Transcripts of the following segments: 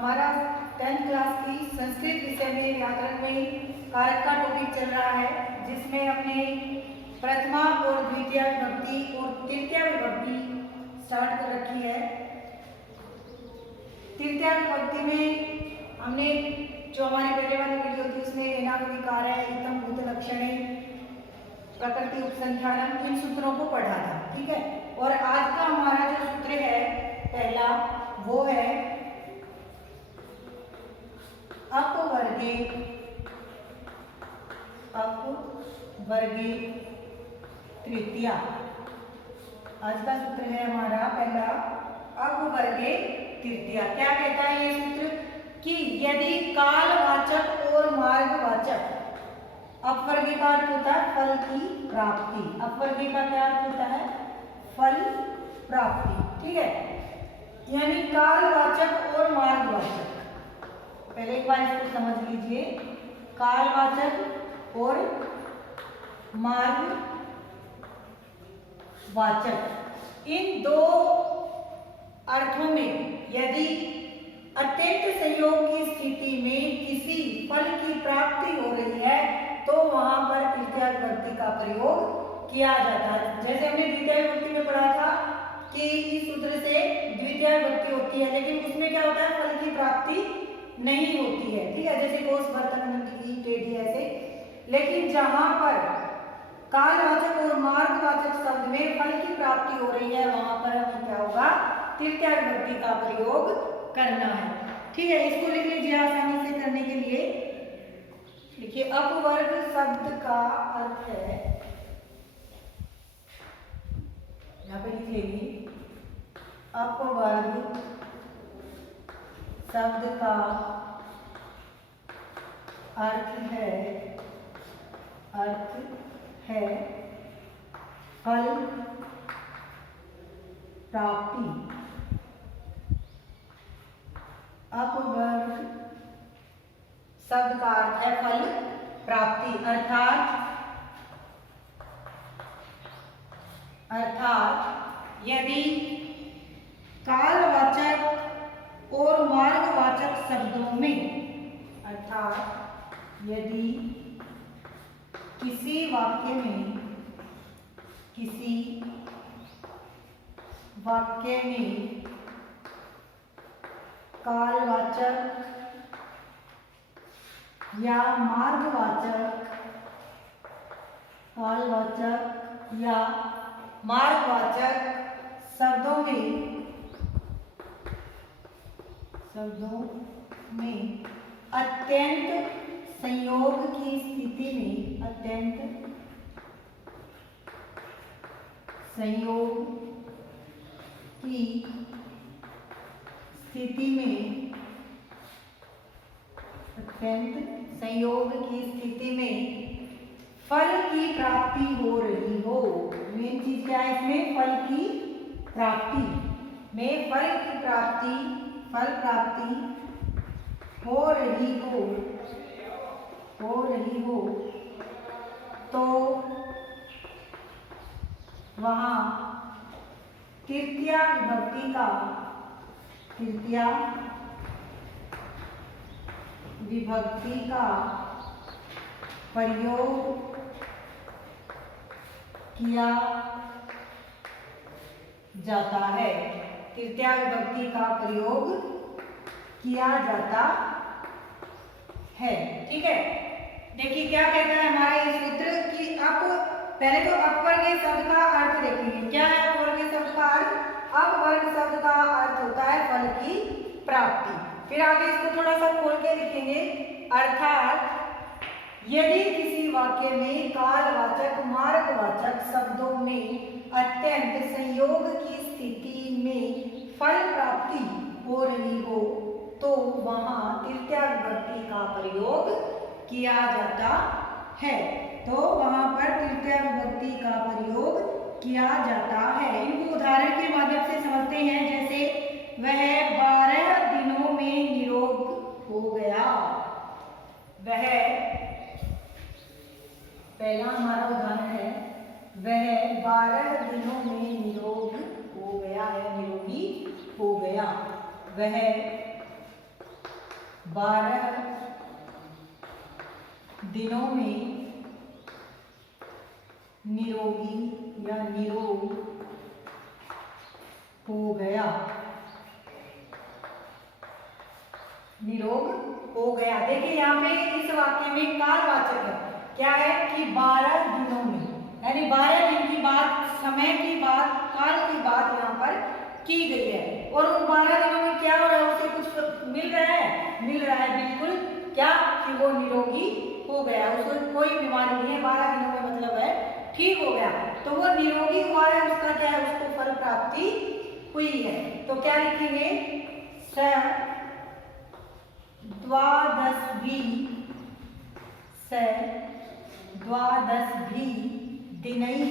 हमारा 10th class की संस्कृत विषय में व्याकरण में कारक का टॉपिक चल रहा है, जिसमें हमने प्रथमा और द्वितीय विभक्ति और तृतीय विभक्ति स्टार्ट कर रखी है। तृतीय विभक्ति में हमने जो हमारी पहले वाली वीडियो थी उसमें एनाग विकार है, इतम भूत लक्षणे, प्रकृति उपसंख्यानम, इन सूत्रों को पढ़ा था। ठीक है, और आज का हमारा जो सूत्र है पहला वो है अपवर्गे तृतीया। आज का सूत्र है हमारा पहला अपवर्गे तृतीया। क्या कहता है ये सूत्र कि यदि कालवाचक और मार्गवाचक, अपवर्गे का अर्थ होता है फल की प्राप्ति, अपवर्गे का क्या अर्थ होता है? फल प्राप्ति। ठीक है, यानी कालवाचक और मार्गवाचक। पहले एक बार इसको समझ लीजिए, कालवाचक और मार्गवाचक, इन दो अर्थों में यदि अत्यंत संयोग की स्थिति में किसी फल की प्राप्ति हो रही है तो वहां पर तृतीय विभक्ति का प्रयोग किया जाता है। जैसे हमने द्वितीय विभक्ति में पढ़ा था कि इस सूत्र से द्वितीय विभक्ति होती है, लेकिन उसमें क्या होता है? फल की प्राप्ति नहीं होती है। ठीक है, जैसे कोस बर्तन की टेढ़ी ऐसे। लेकिन जहां पर कालवाचक और मार्गवाचक शब्द में फल की प्राप्ति हो रही है वहां पर हमें क्या होगा? तृतीय विभक्ति का प्रयोग करना है। ठीक है, इसको लिख लीजिए आसानी से करने के लिए। देखिए, अपवर्ग शब्द का अर्थ है, यहाँ पे लिख लीजिए, अपवर्ग शब्द का अर्थ है फल प्राप्ति। अपवर्ग शब्द का अर्थ है फल प्राप्ति, अर्थात यदि कालवाचक और मार्गवाचक शब्दों में, अर्थात यदि किसी वाक्य में कालवाचक या मार्गवाचक शब्दों में अत्यंत संयोग की स्थिति में, फल की प्राप्ति हो रही हो। मेन चीज क्या है इसमें? फल की प्राप्ति में फल प्राप्ति हो रही हो तो वहां तृतीय विभक्ति का प्रयोग किया जाता है। तृतीय विभक्ति का प्रयोग किया जाता है। ठीक है, देखिए क्या कहता है हमारा ये सूत्र कि पहले तो अपवर्गीय शब्द का अर्थ देखेंगे। क्या है अपवर्गीय शब्द का अर्थ? अपवर्ग शब्द का अर्थ होता है फल की प्राप्ति। फिर आगे इसको थोड़ा सा खोल के लिखेंगे, अर्थात यदि किसी वाक्य में कालवाचक मार्गवाचक शब्दों में अत्यंत संयोग की स्थिति में फल प्राप्ति हो रही हो तो वहां तृतीय विभक्ति का प्रयोग किया जाता है। तो वहां पर तृतीय विभक्ति का प्रयोग किया जाता है। इनको उदाहरण के माध्यम से समझते हैं। जैसे वह 12 दिनों में निरोग हो गया। वह, पहला हमारा उदाहरण है, वह 12 दिनों में निरोग हो गया है, निरोगी हो गया। वह 12 दिनों में निरोगी या निरोग हो गया। निरोग हो गया। देखिए यहाँ पे इस वाक्य में कालवाचक है, क्या है कि 12 दिनों में, यानी 12 दिन की बात, समय की बात, काल की बात यहाँ पर की गई है। और उन 12 दिनों में क्या हो रहा है, उसे कुछ मिल रहा है, मिल रहा है बिल्कुल, क्या कि वो निरोगी हो गया, उसको कोई बीमारी नहीं है। 12 दिनों में मतलब है ठीक हो गया, तो वो निरोगी हुआ है, उसका क्या है, उसको फल प्राप्ति हुई है। तो क्या लिखेंगे, स द्वादशभी दिनैः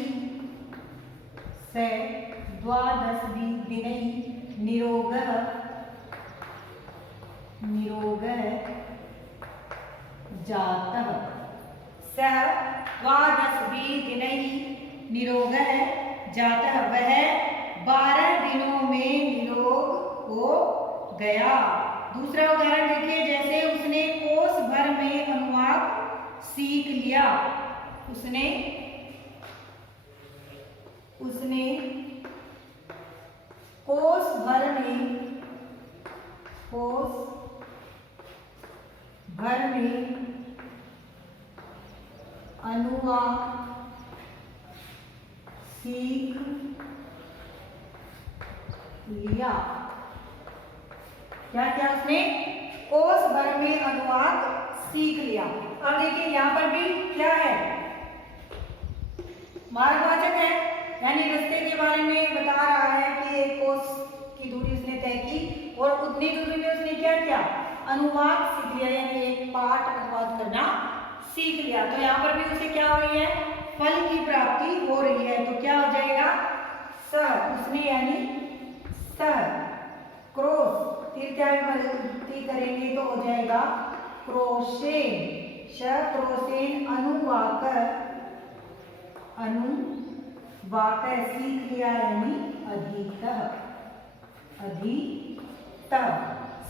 निरोगः जातः। सः द्वादशभिः दिनैः निरोगः जातः, वह 12 दिनों में निरोग हो गया। दूसरा उदाहरण देखिए, जैसे उसने कोस भर में अनुवाद सीख लिया। उसने कोस भर में अनुवाद सीख लिया। क्या क्या, उसने कोस भर में अनुवाद सीख लिया। अब देखिए यहाँ पर भी क्या है, मार्गवाचक है, यानी रास्ते के बारे में बता रहा है कि एक कोस की दूरी उसने तय की और उतनी दूरी में उसने क्या किया, अनुवाद सीख लिया, यानी एक पाठ अनुवाद करना सीख लिया। तो यहाँ पर भी उसे क्या हो रही है, फल की प्राप्ति हो रही है। तो क्या हो जाएगा, स, उसने यानी स, क्रोस तृतीया विभक्ति करेंगे तो हो जाएगा क्रोशेन। श क्रोशेन अनुवाक सीख लिया, यानी अधीतः।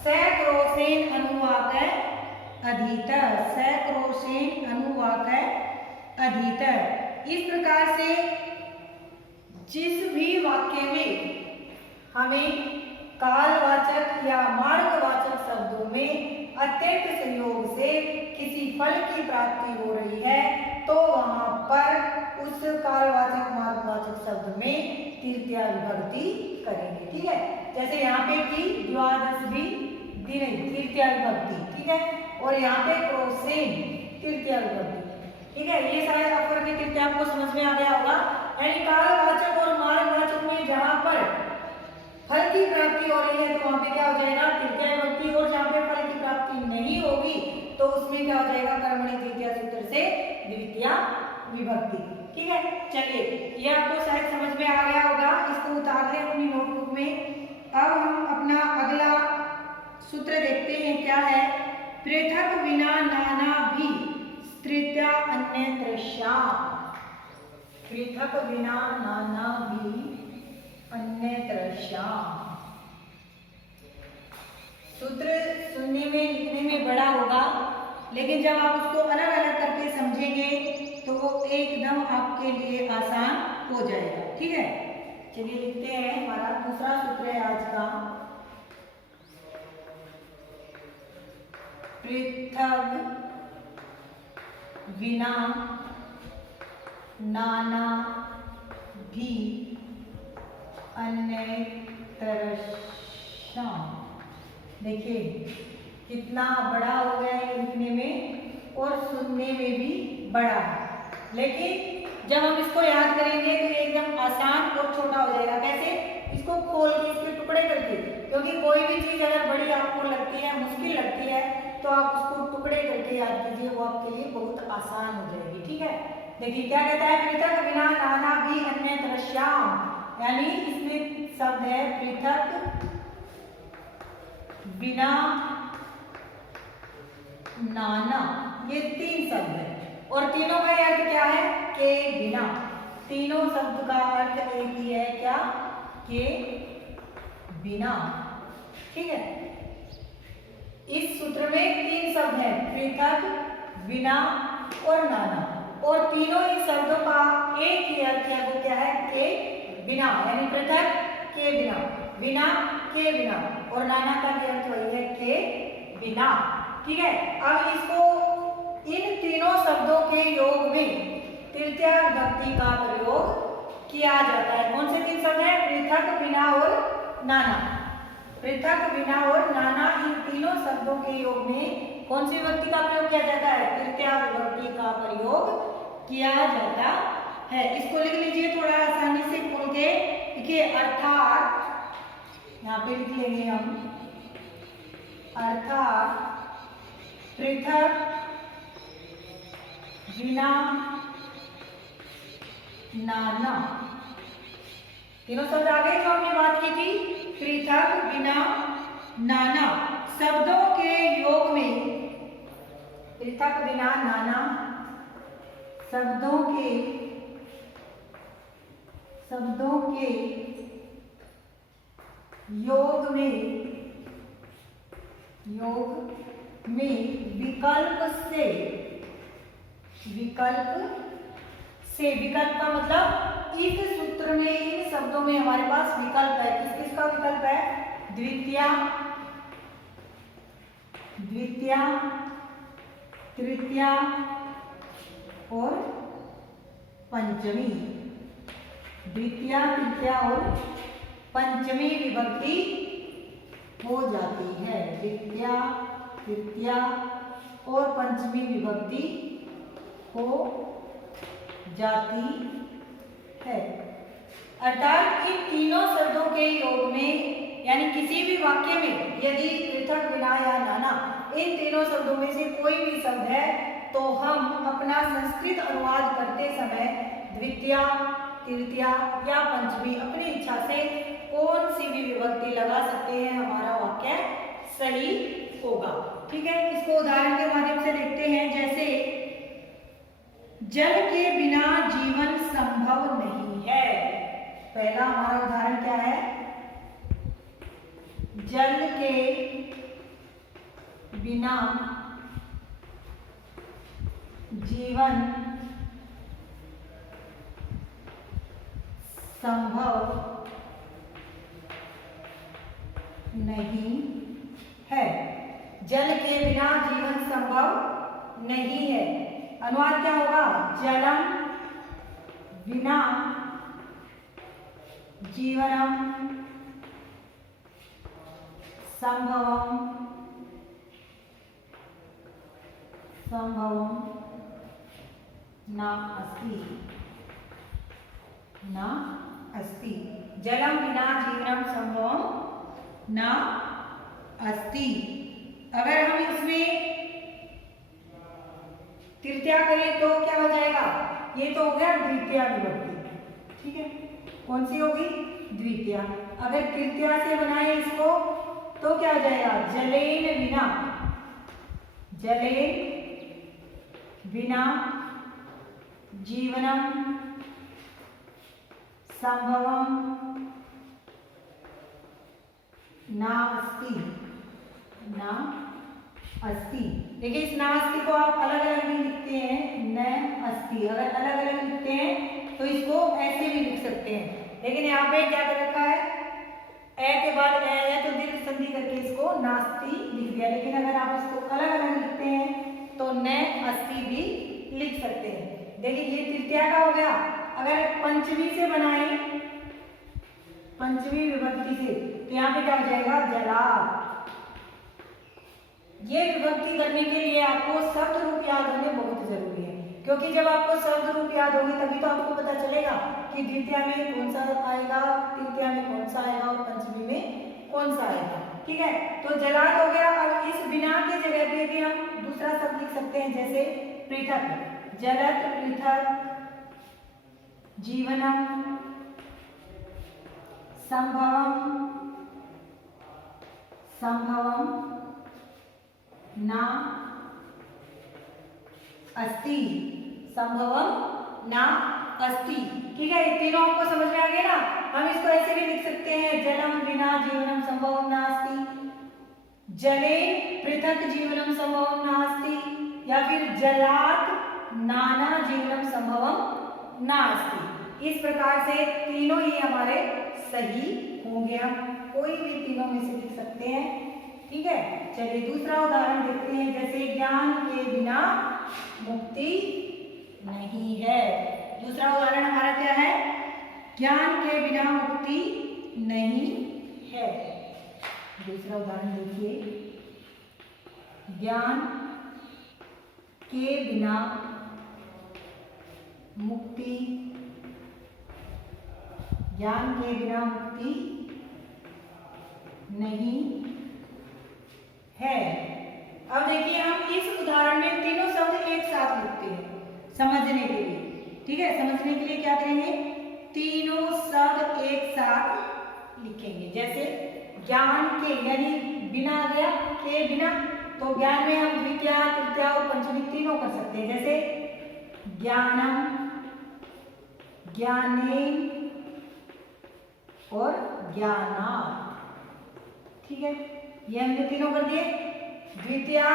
स क्रोशेन अनुवाक अधीतः। इस प्रकार से जिस भी वाक्य में हमें कालवाचक या मार्गवाचक शब्दों में अत्यंत संयोग से किसी फल की प्राप्ति हो रही है, तो वहां पर उस कालवाचक मार्गवाचक शब्द में तृतीया विभक्ति करेंगे। ठीक है, जैसे यहाँ पे की द्वादशभी दिन तृतीया विभक्ति, ठीक है, और यहाँ पे क्रोशेन तृतीया विभक्ति। ठीक है, ये शायद अपर के तृतीया आपको समझ में आ गया होगा। यानी कालवाचक और मार्गवाचक में जहां पर फल की प्राप्ति हो रही है तो वहां पे क्या हो जाएगा, तृतीया विभक्ति, और जहां पे फल की प्राप्ति नहीं होगी तो उसमें क्या हो जाएगा, कर्मणि तृतीया सूत्र से द्वितीया विभक्ति। ठीक है, चलिए ये आपको शायद समझ में आ गया होगा, इसको उतार लें अपनी नोटबुक में। अब हम अपना अगला सूत्र देखते हैं, क्या है, पृथक विना नाना भी तृतीया अन्यत्रस्याम्। पृथक विना नाना भी अन्यत्रस्याम्। सूत्र सुनने में लिखने में बड़ा होगा, लेकिन जब आप उसको अलग अलग करके समझेंगे तो वो एकदम आपके लिए आसान हो जाएगा। ठीक है, चलिए लिखते हैं। हमारा दूसरा सूत्र है आज का, पृथक विना नाना भी अन्यत्रस्याम्। देखिए कितना बड़ा हो गया है लिखने में और सुनने में भी बड़ा है, लेकिन जब हम इसको याद करेंगे तो एकदम आसान और छोटा हो जाएगा। कैसे, इसको खोल के इसके टुकड़े करके, क्योंकि कोई भी चीज अगर बड़ी आपको लगती है, मुश्किल लगती है, तो आप उसको टुकड़े करके याद कीजिए, वो आपके लिए बहुत आसान हो जाएगी। ठीक है, देखिए क्या कहता है, पृथक बिना नाना भी अन्यत्रस्याम्, यानी इसमें शब्द है पृथक बिना नाना, ये तीन शब्द है और तीनों का अर्थ क्या है, के बिना। तीनों शब्द का अर्थ एक ही है, क्या, के बिना। ठीक है, इस सूत्र में पृथक, बिना और नाना। और तीनों ही शब्दों का एक ही अर्थ है, वो क्या है? के बिना, यानी पृथक के बिना, बिना के बिना, और नाना का भी अर्थ वही है, के बिना। ठीक है, अब इसको इन तीनों शब्दों के योग में तृतीया विभक्ति का प्रयोग किया जाता है। कौन से तीन शब्द हैं? पृथक, बिना और नाना। पृथक, बिना और नाना, इन तीनों शब्दों के योग में कौन सी विभक्ति का प्रयोग किया जाता है? तृतीया विभक्ति का प्रयोग किया जाता है। इसको लिख लीजिए थोड़ा आसानी से खोल के। देखिए, अर्थात, यहाँ पे लिख लेंगे हम, अर्थात पृथक, बिना, नाना। तीनों शब्द आ गए जो हमने बात की थी, पृथक, बिना, नाना, शब्दों के योग में, पृथक, बिना, नाना, शब्दों के योग में विकल्प से, विकल्प का मतलब इस सूत्र में, इन शब्दों में हमारे पास विकल्प है। किस किस का विकल्प है? द्वितीया, तृतीया और पंचमी। द्वितीया, तृतीया और पंचमी विभक्ति हो जाती है। द्वितीया, तृतीया और पंचमी विभक्ति हो जाती है। अर्थात इन तीनों शब्दों के योग में, यानी किसी भी वाक्य में यदि पृथक, बिना या नाना, इन तीनों शब्दों में से कोई भी शब्द है, तो हम अपना संस्कृत अनुवाद करते समय द्वितीया, तृतीया या पंचमी अपनी इच्छा से कौन सी भी विभक्ति लगा सकते हैं, हमारा वाक्य सही होगा। ठीक है, इसको उदाहरण के माध्यम से देखते हैं। जैसे, जल के बिना जीवन संभव नहीं है। पहला हमारा उदाहरण क्या है? जल के बिना जीवन संभव नहीं है। जल के बिना जीवन संभव नहीं है। अनुवाद क्या होगा? जलम बिना जीवनम संभवम न अस्ति। जलम बिना जीवनम संभवम न अस्ति। अगर हम इसमें तृतीया करें तो क्या हो जाएगा? ये तो हो गया द्वितीया विभक्ति। ठीक है, कौन सी होगी? द्वितीया। अगर तृतीया से बनाए इसको तो क्या हो जाएगा? जलेन बिना जीवनम संभवम न अस्ति। देखिए, इस नास्ति को आप अलग अलग भी लिखते हैं, न अस्ति। अगर अलग अलग लिखते हैं तो इसको ऐसे भी लिख सकते हैं, लेकिन यहाँ पे क्या कर रखा है? ए के बाद ए है तो दीर्घ संधि करके इसको नास्ति लिख दिया। लेकिन अगर आप इसको अलग अलग लिखते हैं तो न अस्ति भी लिख सकते हैं। देखिए, ये तृतीया का हो गया। अगर पंचमी से बनाए, पंचमी विभक्ति से, तो यहाँ पे क्या हो जाएगा? जला। ये विभक्ति करने के लिए आपको शब्द रूप याद होने बहुत जरूरी है, क्योंकि जब आपको शब्द रूप याद होगी तभी तो आपको पता चलेगा कि द्वितीया में कौन सा आएगा, तृतीया में कौन सा आएगा और पंचमी में कौन सा आएगा। ठीक है, तो जलात हो गया। अब इस बिना के जगह पे भी हम दूसरा शब्द लिख सकते हैं, जैसे पृथक। जलत पृथक जीवनम संभवम न अस्ति। संभवम न अस्ति। ठीक है, ये तीनों आपको समझ में आ गए ना? हम इसको ऐसे भी लिख सकते हैं, जलम बिना जीवनम संभवम नास्ति, जले पृथक जीवनम संभवम नास्ति, या फिर जलात् नाना जीवनम संभवम नास्ति। इस प्रकार से तीनों ही हमारे सही होंगे। हम कोई भी तीनों में से लिख सकते हैं। ठीक है, चलिए दूसरा उदाहरण देखते हैं। जैसे ज्ञान के बिना मुक्ति नहीं है। दूसरा उदाहरण हमारा क्या है? ज्ञान के बिना मुक्ति नहीं है। दूसरा उदाहरण देखिए, ज्ञान के बिना मुक्ति, ज्ञान के बिना मुक्ति नहीं है। अब देखिए, हम इस उदाहरण में तीनों शब्द एक साथ लिखते हैं समझने के लिए। ठीक है, समझने के लिए क्या करेंगे? तीनों शब्द एक साथ लिखेंगे। जैसे ज्ञान के यानी बिना आ गया, के बिना, तो ज्ञान में हम द्वितीया, तृतीया और पंचमी तीनों कर सकते हैं। जैसे ज्ञानम, ज्ञानेन और ज्ञानात्। ठीक है, ये हमने तीनों कर दिए, द्वितीया,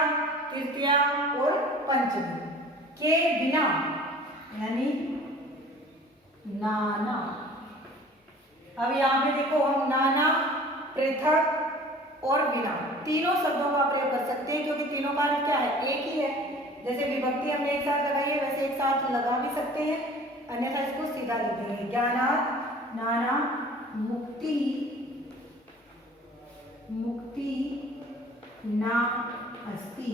तृतीया और पंचमी। के बिना यानी नाना। अब यहाँ पे देखो, हम नाना, पृथक और बिना तीनों शब्दों का प्रयोग कर सकते हैं, क्योंकि तीनों का अर्थ क्या है? एक ही है। जैसे विभक्ति हमने एक साथ लगाई है, वैसे एक साथ लगा भी सकते हैं, अन्यथा इसको सीधा लिख देंगे। ज्ञानात् नाना मुक्ति, मुक्ति ना अस्ति।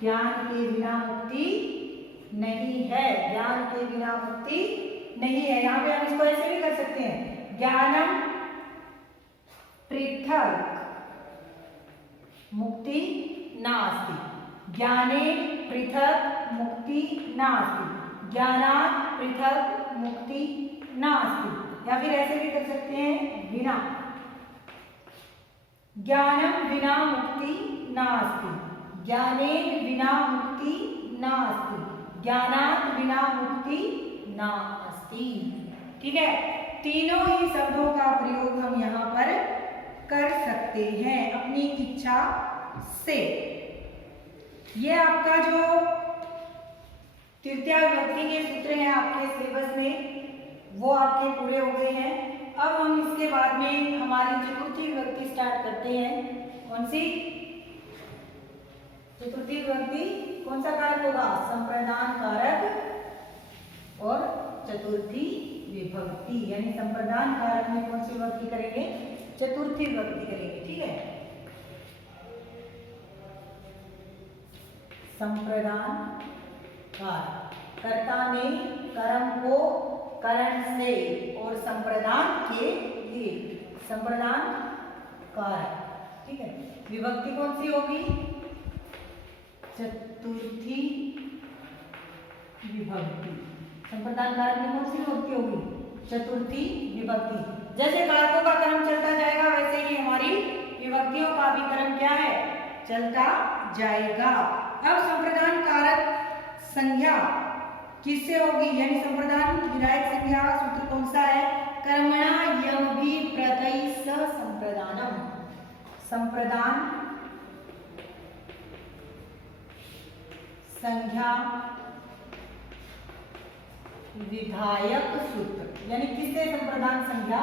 ज्ञान के बिना मुक्ति नहीं है, ज्ञान के बिना मुक्ति नहीं है। यहाँ पे हम इसको ऐसे भी कर सकते हैं, ज्ञानम पृथक मुक्ति नास्ति। ज्ञाने पृथक मुक्ति नास्ति। ज्ञानात् पृथक मुक्ति नास्ति। या फिर ऐसे भी कर सकते हैं, बिना, ज्ञानम बिना मुक्ति नास्ति। ज्ञानेन बिना मुक्ति नास्ति। ज्ञानात् बिना मुक्ति नास्ति। ठीक है, तीनों ही शब्दों का प्रयोग हम यहाँ पर कर सकते हैं अपनी इच्छा से। ये आपका जो तृतीया विभक्ति के सूत्र हैं आपके सिलेबस में, वो आपके पूरे हो गए हैं। अब हम इसके बाद में हमारी चतुर्थी विभक्ति स्टार्ट करते हैं। कौन सी चतुर्थी विभक्ति? कौन सा कारक होगा? संप्रदान कारक और चतुर्थी विभक्ति, यानी संप्रदान कारक में कौन सी विभक्ति करेंगे? चतुर्थी विभक्ति करेंगे। ठीक है, संप्रदान कारक, कर्ता ने कर्म को करण से और संप्रदान के लिए, संप्रदान कारक। ठीक है, विभक्ति कौन सी होगी? चतुर्थी विभक्ति। संप्रदान कारक में कौन सी विभक्ति होगी? चतुर्थी विभक्ति। जैसे कारकों का क्रम चलता जाएगा, वैसे ही हमारी विभक्तियों का भी क्रम क्या है? चलता जाएगा। अब संप्रदान कारक संज्ञा किससे होगी? यानी संप्रदान विधायक संज्ञा सूत्र कौन सा है? कर्मणा यमभि प्रत्यय स संप्रदानम। संप्रदान संज्ञा विधायक सूत्र, यानी किससे संप्रदान संज्ञा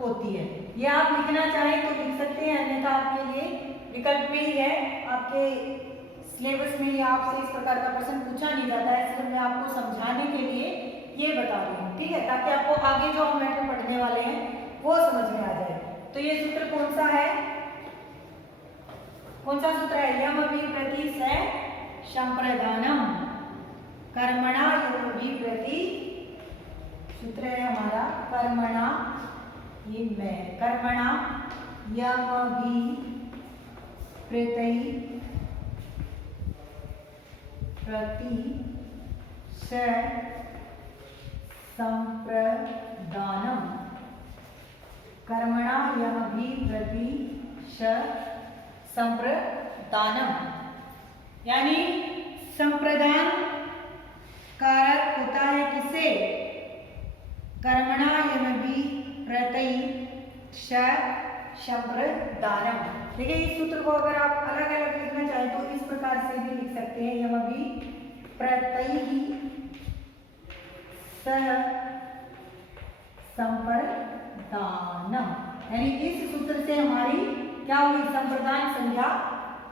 होती है? ये आप लिखना चाहें तो लिख सकते हैं, अन्यथा आपके लिए विकल्प में ही है। आपके सिलेबस में ही आपसे इस प्रकार का प्रश्न पूछा नहीं जाता है, इसलिए मैं आपको समझाने के लिए ये बता रही हूँ। ठीक है, ताकि आपको आगे जो हम मैटर पढ़ने वाले हैं वो समझ में आ जाए। तो ये सूत्र कौन सा है? कौन सा सूत्र है? यमभि प्रति स संप्रदानम। कर्मणा यमभि प्रति सूत्र है हमारा कर्मणा, ये मैं, कर्मणा यमभि प्रति स संप्रदानम। कर्मणा यमभि प्रति स संप्रदानम, यानी संप्रदान कारक होता है किसे? कर्मणा यमभि प्रत्यय स संप्रदानम। देखिए, इस सूत्र को अगर आप अलग अलग लिखना चाहें तो इस प्रकार से भी लिख सकते हैं। यमभि प्रत्ययी सह संप्रदानम, यानी इस सूत्र से हमारी क्या हुई, संप्रदान संज्ञा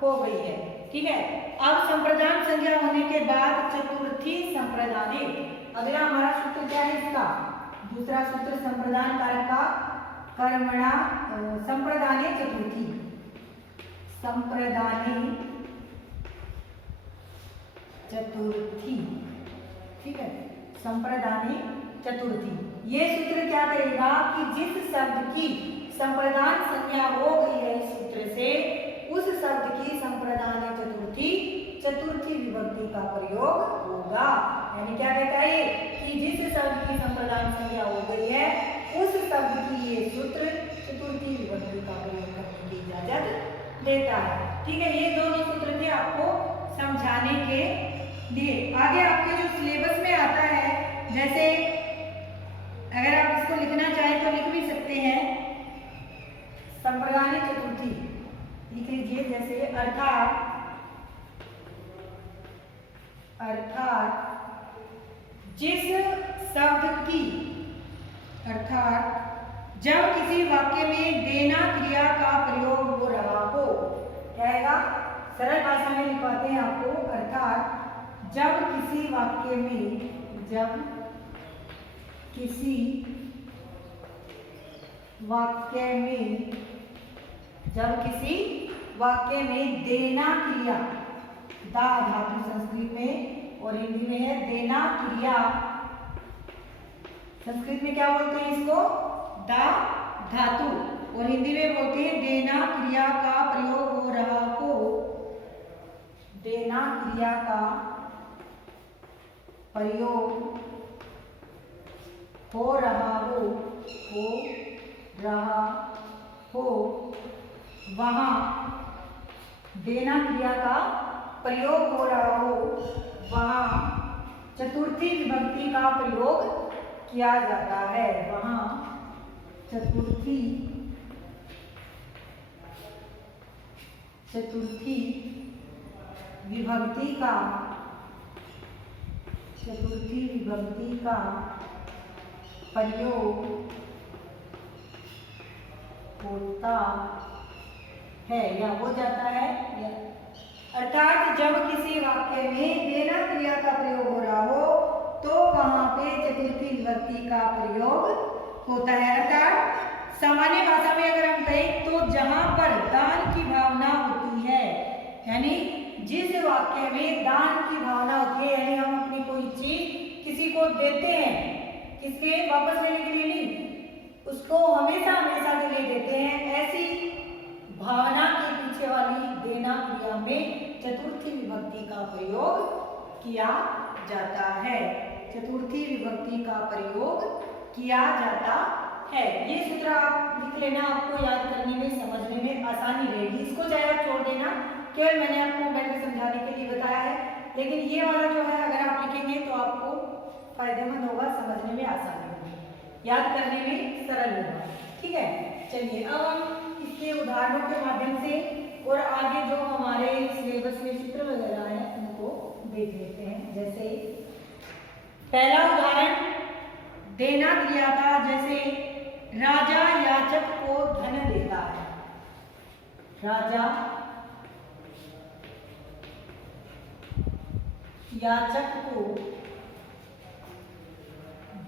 हो गई है। ठीक है, अब संप्रदान संज्ञा होने के बाद चतुर्थी संप्रदाने, अगला हमारा सूत्र क्या है इसका, दूसरा सूत्र संप्रदान कारक का कर्मणा संप्रदाने चतुर्थी, संप्रदाने चतुर्थी। ठीक है, संप्रदाने चतुर्थी, ये सूत्र क्या करेगा कि जिस शब्द की संप्रदान संज्ञा हो गई है इस सूत्र से, उस शब्द की संप्रदान चतुर्थी चतुर्थी विभक्ति का प्रयोग होगा। यानी क्या कहता है कि जिस शब्द की संप्रदान संज्ञा हो गई है उस शब्द की ये सूत्र चतुर्थी विभक्ति का प्रयोग करने की इजाजत देता है। ठीक है, ये दोनों सूत्र थे आपको समझाने के लिए। आगे आपके जो सिलेबस में आता है, जैसे अगर आप इसको लिखना चाहें तो लिख भी सकते हैं, संप्रदान चतुर्थी लिख लीजिए, जैसे अर्थात जिस शब्द की, अर्थात जब किसी वाक्य में देना क्रिया का प्रयोग हो रहा हो, क्या आएगा, सरल भाषा में लिखवाते हैं आपको, अर्थात जब किसी वाक्य में, जब किसी वाक्य में देना क्रिया, दा धातु संस्कृत में और हिंदी में है देना क्रिया, संस्कृत में क्या बोलते हैं इसको, दा धातु, और हिंदी में बोलते हैं देना क्रिया का प्रयोग हो रहा हो, देना क्रिया का प्रयोग हो रहा हो, वहां देना क्रिया का प्रयोग हो रहा हो, वहां चतुर्थी विभक्ति का प्रयोग किया जाता है, वहां चतुर्थी विभक्ति का प्रयोग होता है या हो जाता है। अर्थात जब किसी वाक्य में देना क्रिया का प्रयोग हो रहा हो तो वहां पे चतुर्थी विभक्ति का प्रयोग होता है। अर्थात सामान्य भाषा में अगर हम कहें तो जहां पर दान की भावना होती है, यानी जिस वाक्य में दान की भावना होती है, यानी हम अपनी कोई चीज किसी को देते हैं, किसके वापस लेने के लिए नहीं, उसको हमेशा के लिए देते हैं, ऐसी भावना के पीछे वाली देना क्रिया में चतुर्थी विभक्ति का प्रयोग किया जाता है, चतुर्थी विभक्ति का प्रयोग किया जाता है। ये सूत्र आप लिख लेना, आपको याद करने में समझने में आसानी रहेगी। इसको चाहे आप छोड़ देना, केवल मैंने आपको बेटर समझाने के लिए बताया है, लेकिन ये वाला जो है अगर आप लिखेंगे तो आपको फायदेमंद होगा, समझने में आसानी होगी, याद करने में सरल होगा। ठीक है, चलिए अब हम इसके उदाहरणों के माध्यम से और आगे जो हमारे सिलेबस में चित्र वगैरह है उनको देख लेते हैं। जैसे पहला उदाहरण देना क्रिया का, जैसे राजा याचक को धन देता है, राजा याचक को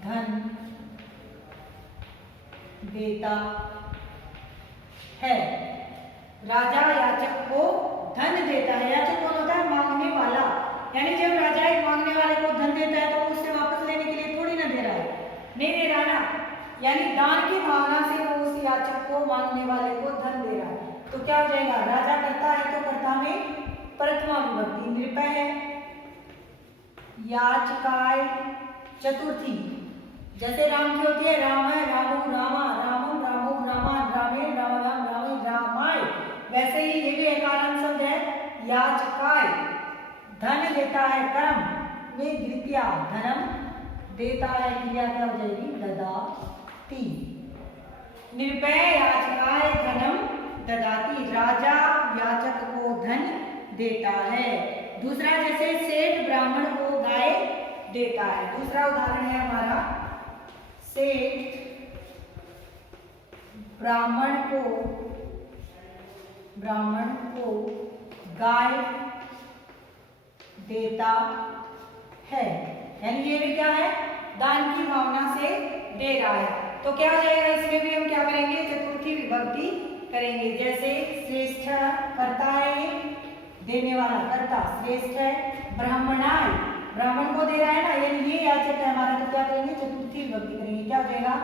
धन देता है, राजा याचक को धन देता है। याचक कौन होता है, मांगने वाला, यानी जब राजा एक मांगने वाले को धन देता है तो उससे वापस लेने के लिए थोड़ी ना दे रहा है, नहीं दे रहा ना, यानी दान की भावना से वो उस याचक को, मांगने वाले को धन दे रहा है। तो क्या हो जाएगा, राजा करता है तो कर्ता में प्रथमा विभक्ति नृपय है, याचकाय चतुर्थी, जैसे राम की होती है राम है, रामो रामा, रामो रामो रामा, रामे रामाम, रामे रामाय, वैसे ही ये भी एक कारण शब्द है याचकाय, धन देता है कर्म में द्वितीया, धनम देता है, क्रिया क्या हो जाएगी, ददाति, निर्भय याचकाय धनम ददाति, राजा याचक को धन देता है। दूसरा जैसे सेठ ब्राह्मण को गाय देता है। दूसरा उदाहरण है हमारा, सेठ ब्राह्मण को गाय देता है। यानी ये भी क्या है, दान की भावना से दे रहा है। तो क्या हो जाएगा, इसमें भी हम क्या करेंगे, चतुर्थी विभक्ति करेंगे। जैसे श्रेष्ठ कर्ता है, ये देने वाला कर्ता श्रेष्ठ है। ब्राह्मणाय, ब्राह्मण को दे रहा है ना, यानी ये याचक है हमारा, तो क्या करेंगे, चतुर्थी विभक्ति करेंगे। क्या हो जाएगा,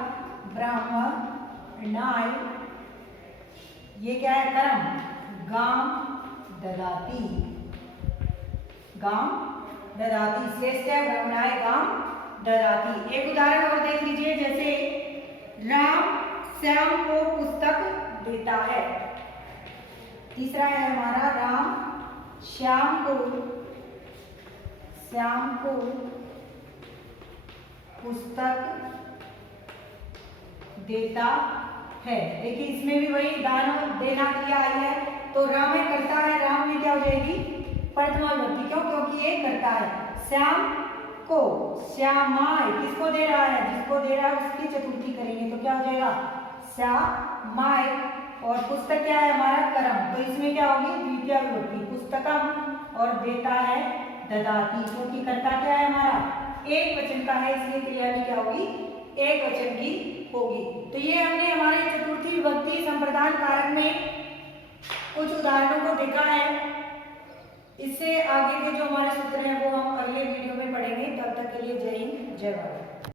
ब्राह्मणाय, ये क्या है, कर्म, गाम ददाति, गाम ददाति, श्रेष्ठ है ब्राह्मणाय गाम ददाति। एक उदाहरण और देख लीजिए, जैसे राम श्याम को पुस्तक देता है। तीसरा है हमारा, राम श्याम को पुस्तक देता है। देखिए इसमें भी वही दान देना क्रिया आई है, तो राम में करता है, राम में क्या हो जाएगी, प्रथमा विभक्ति। क्यों, क्योंकि ये करता है। श्याम को, श्यामाय, किसको दे रहा है, जिसको दे रहा है उसकी चतुर्थी करेंगे, तो क्या हो जाएगा, श्यामाय। और पुस्तक क्या है हमारा, कर्म, तो इसमें क्या होगी, द्वितीय विभक्ति, पुस्तकम, और देता है ददाति, क्योंकि कर्ता क्या है हमारा, एक वचन का है, इसलिए क्रिया भी क्या होगी, एक वचन की होगी। तो ये हमने हमारे चतुर्थी विभक्ति संप्रदान कारक में कुछ उदाहरणों को देखा है। इससे आगे के जो हमारे सूत्र हैं वो हम अगले वीडियो में पढ़ेंगे। तब तक के लिए जय हिंद, जय भारत।